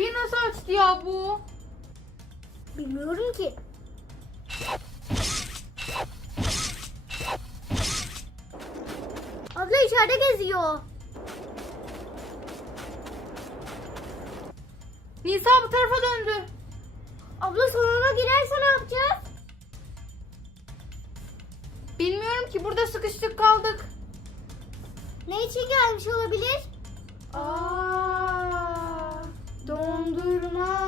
Kapıyı nasıl açtı ya bu? Bilmiyorum ki. Abla içeride geziyor. Nisa bu tarafa döndü. Abla salona girerse ne yapacağız? Bilmiyorum ki burada sıkıştık kaldık. Ne için gelmiş olabilir? Aa, dondurma.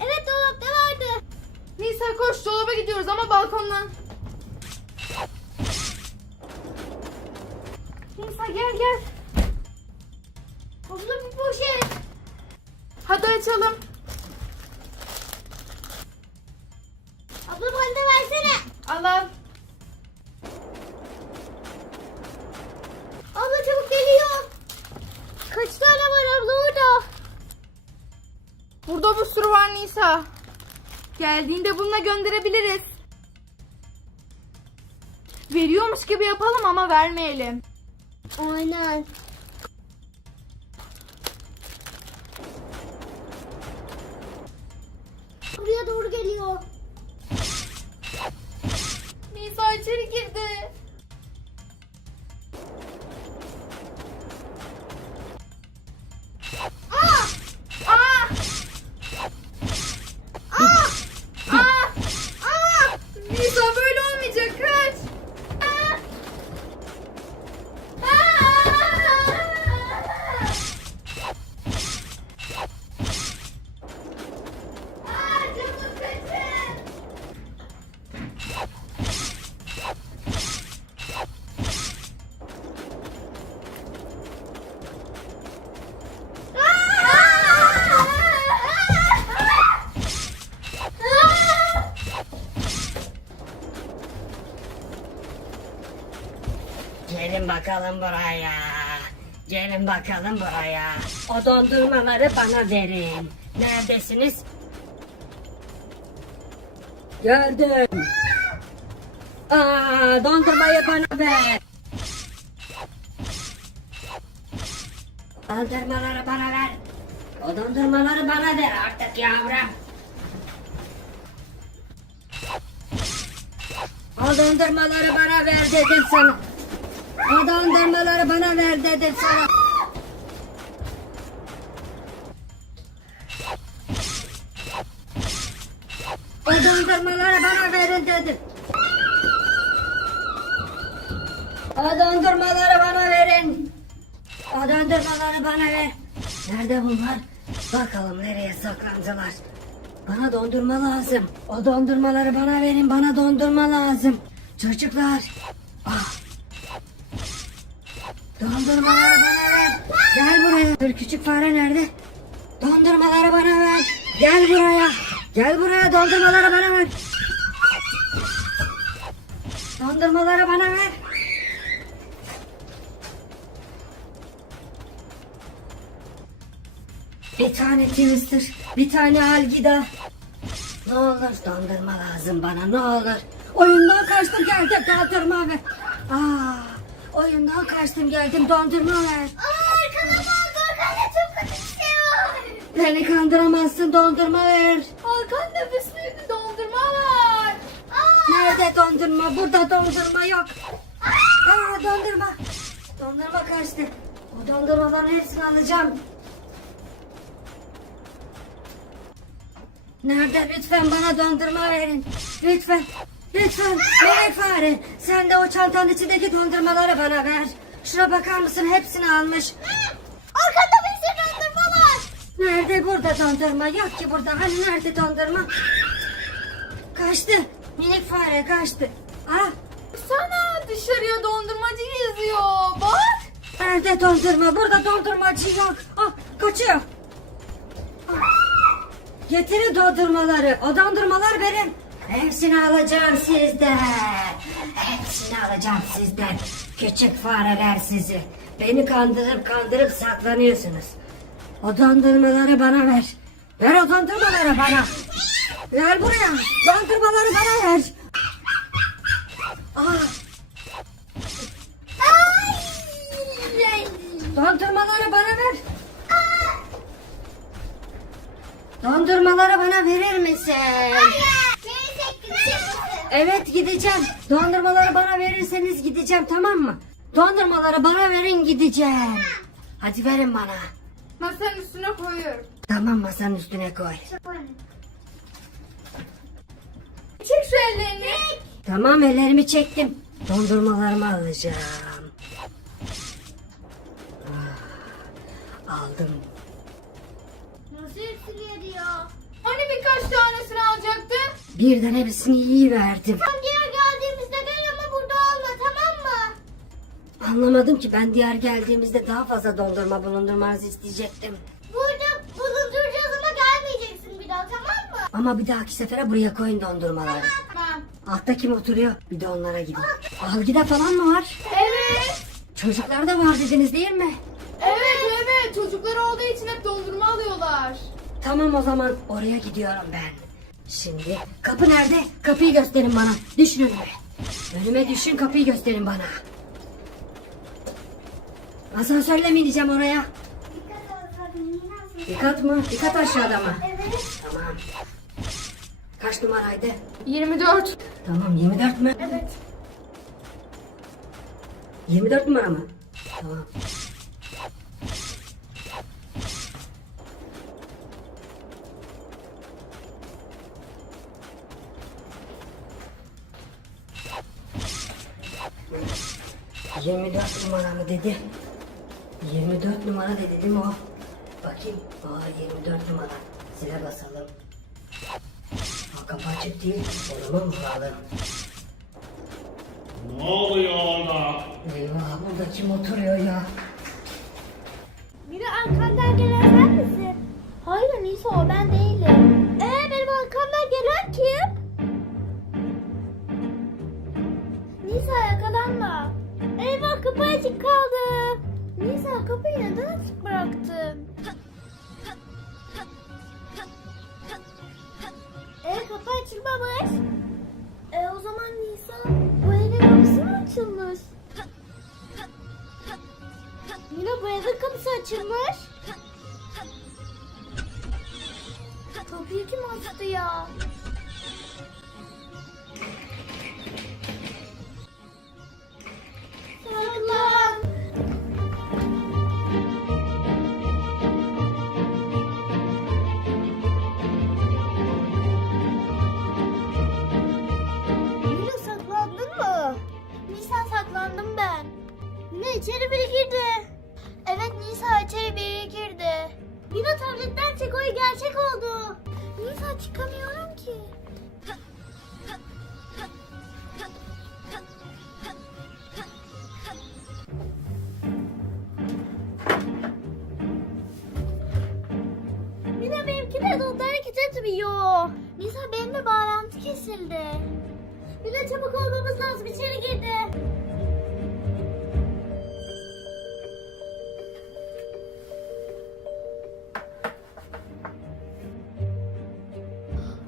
Evet dolapta vardı. Nisa koş dolaba gidiyoruz ama balkondan. Nisa gel gel. Abla bir poşet. Hadi açalım. Abla bana versene. Al al. Nisa. Geldiğinde bununla gönderebiliriz. Veriyormuş gibi yapalım ama vermeyelim. Aynen. Bakalım buraya. Gelin bakalım buraya. O dondurmaları bana verin. Neredesiniz? Gördüm. Aa, dondurmayı bana ver. Dondurmaları bana ver. O dondurmaları bana ver artık yavrum. O dondurmaları bana ver dedim sana. O dondurmaları bana ver dedim sana. O dondurmaları bana verin dedim. O dondurmaları bana verin. O dondurmaları bana ver. Nerede bunlar? Bakalım nereye saklandılar. Bana dondurma lazım. O dondurmaları bana verin. Bana dondurma lazım. Çocuklar. Ah. Dondurmaları bana ver. Gel buraya. Dur küçük fare nerede? Dondurmaları bana ver. Gel buraya. Gel buraya dondurmaları bana ver. Dondurmaları bana ver. Bir tane twister, bir tine algida. Ne olur dondurma lazım bana ne olur. Oyundan kaçtım geldim dondurma ver. Aa, oyundan kaçtım geldim dondurma ver. Aa, arkana bak, arkanda çok kötü bir şey var. Beni kandıramazsın dondurma ver. Hakan nefesliydi dondurma var. Aa! Nerede dondurma? Burada dondurma yok. Aa dondurma. Dondurma kaçtı. O dondurmaların hepsini alacağım. Nerede? Lütfen bana dondurma verin. Lütfen. Lütfen. Melek fare. Sen de o çantanın içindeki dondurmaları bana ver. Şuna bakar mısın? Hepsini almış. Arkanda bir sürü dondurma var. Nerede burada dondurma? Yok ki burada. Hani nerede dondurma? Kaçtı. Minik fare kaçtı. Ah Sana dışarıya dondurmacı geziyor. Bak. Nerede dondurma? Burada dondurmacı yok. Ah kaçıyor. Getirin dondurmaları. O dondurmalar benim. Hepsini alacağım sizden. Hepsini alacağım sizden. Küçük fareler sizi. Beni kandırıp kandırıp saklanıyorsunuz. O dondurmaları bana ver. Ver o dondurmaları bana. Ver buraya. Dondurmaları bana ver. Aa, dondurmaları bana ver. Dondurmaları bana verir misin? Misin? Evet gideceğim. Dondurmaları bana verirseniz gideceğim tamam mı? Dondurmaları bana verin gideceğim. Hadi verin bana. Masanın üstüne koyuyorum. Tamam masanın üstüne koy. Çek şu ellerini. Tamam ellerimi çektim. Dondurmalarımı alacağım. Ah, Aldım. Nasıl hepsini yedi ya? Hani birkaç tanesini alacaktın? Birden hepsini iyi verdim. Diğer geldiğimizde gel ama burada olma tamam mı? Anlamadım ki ben diğer geldiğimizde daha fazla dondurma bulundurmanızı isteyecektim. Burada bulunduracağız ama gelmeyeceksin bir daha tamam mı? Ama bir dahaki sefere buraya koyun dondurmaları. Tamam. Altta kim oturuyor? Bir de onlara gidin. Algıda falan mı var? Evet. Çocuklar da var dediniz değil mi? Evet evet. Çocuklar olduğu için hep dondurma alıyorlar. Tamam o zaman oraya gidiyorum ben. Şimdi kapı nerede? Kapıyı gösterin bana. Düşün önüme. Önüme düşün kapıyı gösterin bana. Asansörle mi ineceğim oraya? Dikkat mı? Dikkat aşağıda mı? Evet. Tamam. Kaç numaraydı? 24. Tamam 24 mü? Evet. 24 numara mı? Tamam. Yirmi dört numara mı dedi? 24 numara dedi değil mi o? Bakayım. Aa 24 numara. Zile basalım. Aa, kapı açık değil. O zaman vuralım. Ne oluyor orada? Eyvah burada kim oturuyor ya? Biri arkandan gelen sen misin? Hayır Nisa o ben değilim. Ee benim arkamdan gelen kim? Yakalanma. Eyvah kapı açık kaldı. Nisa kapıyı neden açık bıraktın? Ee kapı açılmamış. E o zaman Nisa bu evin kapısı mı açılmış? Yine bu evin kapısı açılmış. Kapıyı kim açtı ya? Etmiyor. Nisa benimle bağlantı kesildi. Mila çabuk olmamız lazım içeri girdi.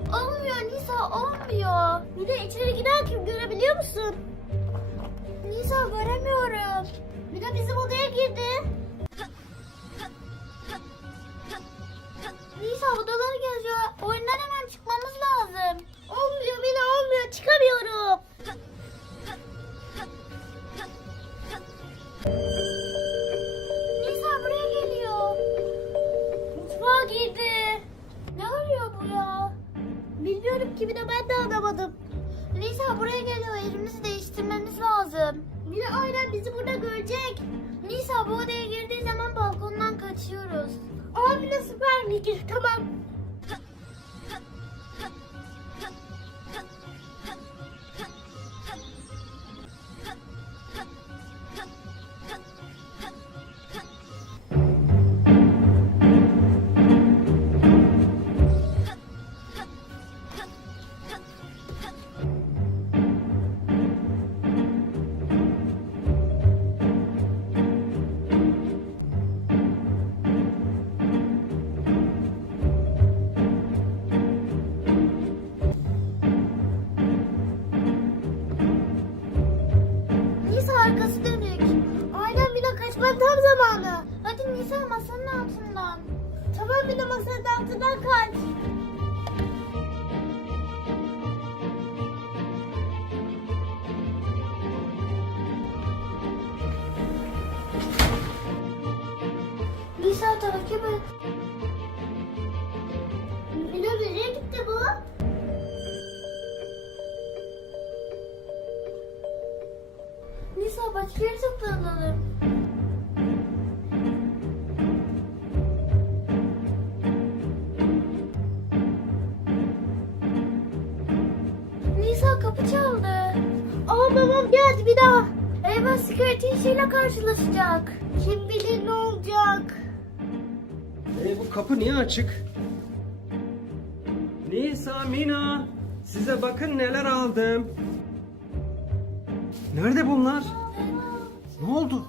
Olmuyor Nisa olmuyor. Bir de içeri giderken görebiliyor musun? Nisa göremiyorum. Bir de bizim odaya girdi. Nisa odaları. Oyundan hemen çıkmamız lazım. Olmuyor bile olmuyor çıkamıyorum. Nisa buraya geliyor. Mutfağa girdi. Ne arıyor bu ya? Bilmiyorum ki bir ben de anlamadım. Nisa buraya geliyor. Elimizi değiştirmemiz lazım. Mira aynen bizi burada görecek. Nisa bu odaya girdiği zaman balkondan kaçıyoruz. Abi de süper fikir. Tamam. Hemen o masanın altından kaç. Nisa takip et. Milo nereye gitti bu? Nisa başka yere saklanalım. Eyvah sigareti işiyle karşılaşacak. Kim bilir ne olacak. E, bu kapı niye açık? Nisa, Mina, size bakın neler aldım. Nerede bunlar? Ne oldu?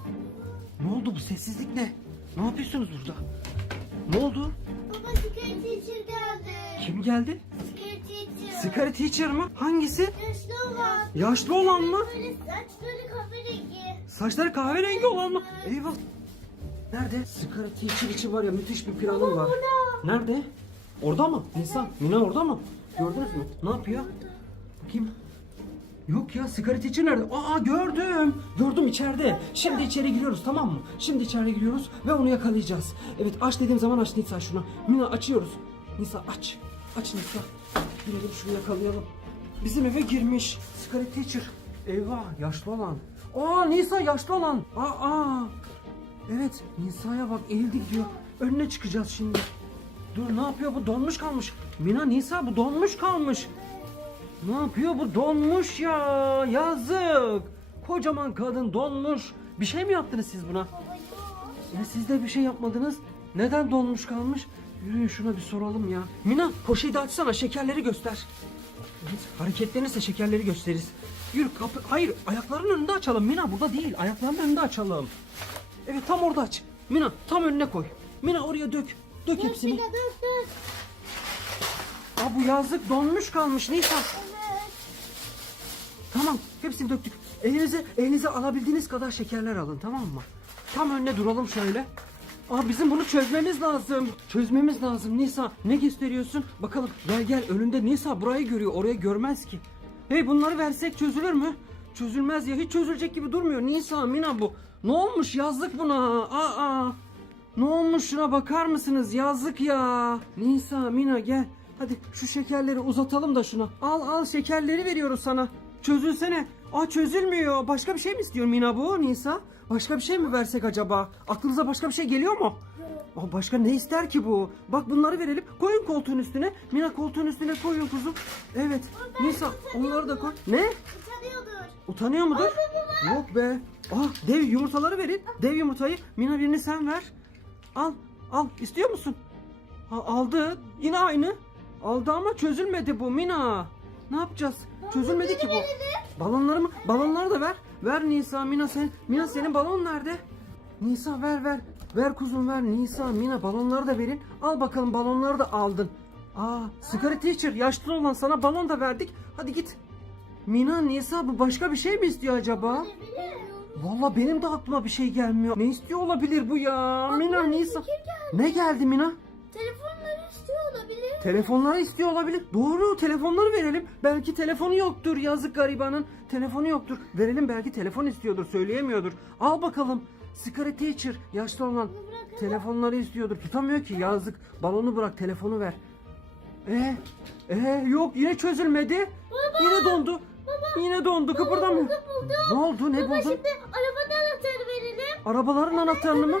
Ne oldu bu sessizlik ne? Ne yapıyorsunuz burada? Ne oldu? Baba sigareti teacher geldi. Kim geldi? Sigara teacher mı? Hangisi? Yaşlı olan. Yaşlı olan mı? Böyle saçları kahverengi. Saçları kahverengi olan mı? Eyvah. Nerede? Sigara teacher için var ya müthiş bir planım var. Nerede? Orada mı? Nisa, Mina orada mı? Gördünüz mü? Ne yapıyor? Bakayım. Yok ya sigara teacher nerede? Aa gördüm. Gördüm içeride. Şimdi içeri giriyoruz tamam mı? Şimdi içeri giriyoruz ve onu yakalayacağız. Evet aç dediğim zaman aç Nisa şunu. Mina açıyoruz. Nisa aç. Aç Nisa. Girelim şunu yakalayalım. Bizim eve girmiş. Sigara teacher. Eyvah yaşlı olan. Aa Nisa yaşlı olan. Aa, aa. Evet Nisa'ya bak eğildi gidiyor. Önüne çıkacağız şimdi. Dur ne yapıyor bu donmuş kalmış. Mina Nisa bu donmuş kalmış. Ne yapıyor bu donmuş ya yazık. Kocaman kadın donmuş. Bir şey mi yaptınız siz buna? Ya siz de bir şey yapmadınız. Neden donmuş kalmış? Yürüyün şuna bir soralım ya. Mina poşeti açsana şekerleri göster. Evet, hareketlenirse şekerleri gösteririz. Yürü kapı. Hayır ayaklarının önünde açalım. Mina burada değil. Ayaklarının önünde açalım. Evet tam orada aç. Mina tam önüne koy. Mina oraya dök. Dök hepsini. Bir dur dur. Aa bu yazlık donmuş kalmış Nisa. Evet. Tamam hepsini döktük. Elinize elinize alabildiğiniz kadar şekerler alın tamam mı? Tam önüne duralım şöyle. Aa bizim bunu çözmemiz lazım. Çözmemiz lazım Nisa. Ne gösteriyorsun? Bakalım gel gel önünde Nisa burayı görüyor. Oraya görmez ki. Hey bunları versek çözülür mü? Çözülmez ya. Hiç çözülecek gibi durmuyor. Nisa Mina bu. Ne olmuş yazlık buna? Aa. Ne olmuş şuna bakar mısınız? Yazık ya. Nisa, Mina gel. Hadi şu şekerleri uzatalım da şuna. Al al şekerleri veriyoruz sana. Çözülsene. Aa çözülmüyor. Başka bir şey mi istiyor Mina bu Nisa? Başka bir şey mi versek acaba? Aklınıza başka bir şey geliyor mu? Aa, başka ne ister ki bu? Bak bunları verelim. Koyun koltuğun üstüne. Mina koltuğun üstüne koyun kuzum. Evet. Nisa onları da koy. Ne? Utanıyordur. Utanıyor mudur? Yok be. Ah dev yumurtaları verin. Dev yumurtayı Mina birini sen ver. Al al istiyor musun? Ha, aldı yine aynı. Aldı ama çözülmedi bu Mina. Ne yapacağız? Çözülmedi ki bu. Balonları mı? Balonları da ver. Ver Nisa Mina sen. Mina senin balon nerede? Nisa ver ver. Ver kuzum ver Nisa Mina balonları da verin. Al bakalım balonları da aldın. Aa sigara teacher yaşlı olan sana balon da verdik. Hadi git. Mina Nisa bu başka bir şey mi istiyor acaba? Valla benim de aklıma bir şey gelmiyor. Ne istiyor olabilir bu ya? Mina Nisa. Ne geldi Mina? Telefonları istiyor olabilir. Telefonları istiyor olabilir. Doğru telefonları verelim. Belki telefonu yoktur yazık garibanın. Telefonu yoktur. Verelim belki telefon istiyordur söyleyemiyordur. Al bakalım. Sigara teacher yaşlı olan telefonları istiyordur. Tutamıyor ki yazık. Balonu bırak telefonu ver. Ee, ee yok yine çözülmedi. Yine dondu. Yine dondu kıpırdamıyor. Ne oldu ne Baba buldun? şimdi arabanın anahtarı verelim. Arabaların anahtarını mı?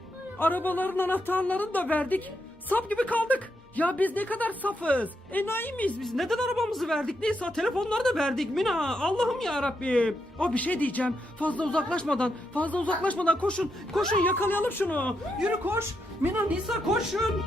Arabaların anahtarlarını da verdik. Sap gibi kaldık. Ya biz ne kadar safız. Enayi miyiz biz? Neden arabamızı verdik? Neyse telefonları da verdik Mina. Allah'ım ya Rabbim. O bir şey diyeceğim. Fazla uzaklaşmadan, fazla uzaklaşmadan koşun. Koşun yakalayalım şunu. Yürü koş. Mina Nisa koşun.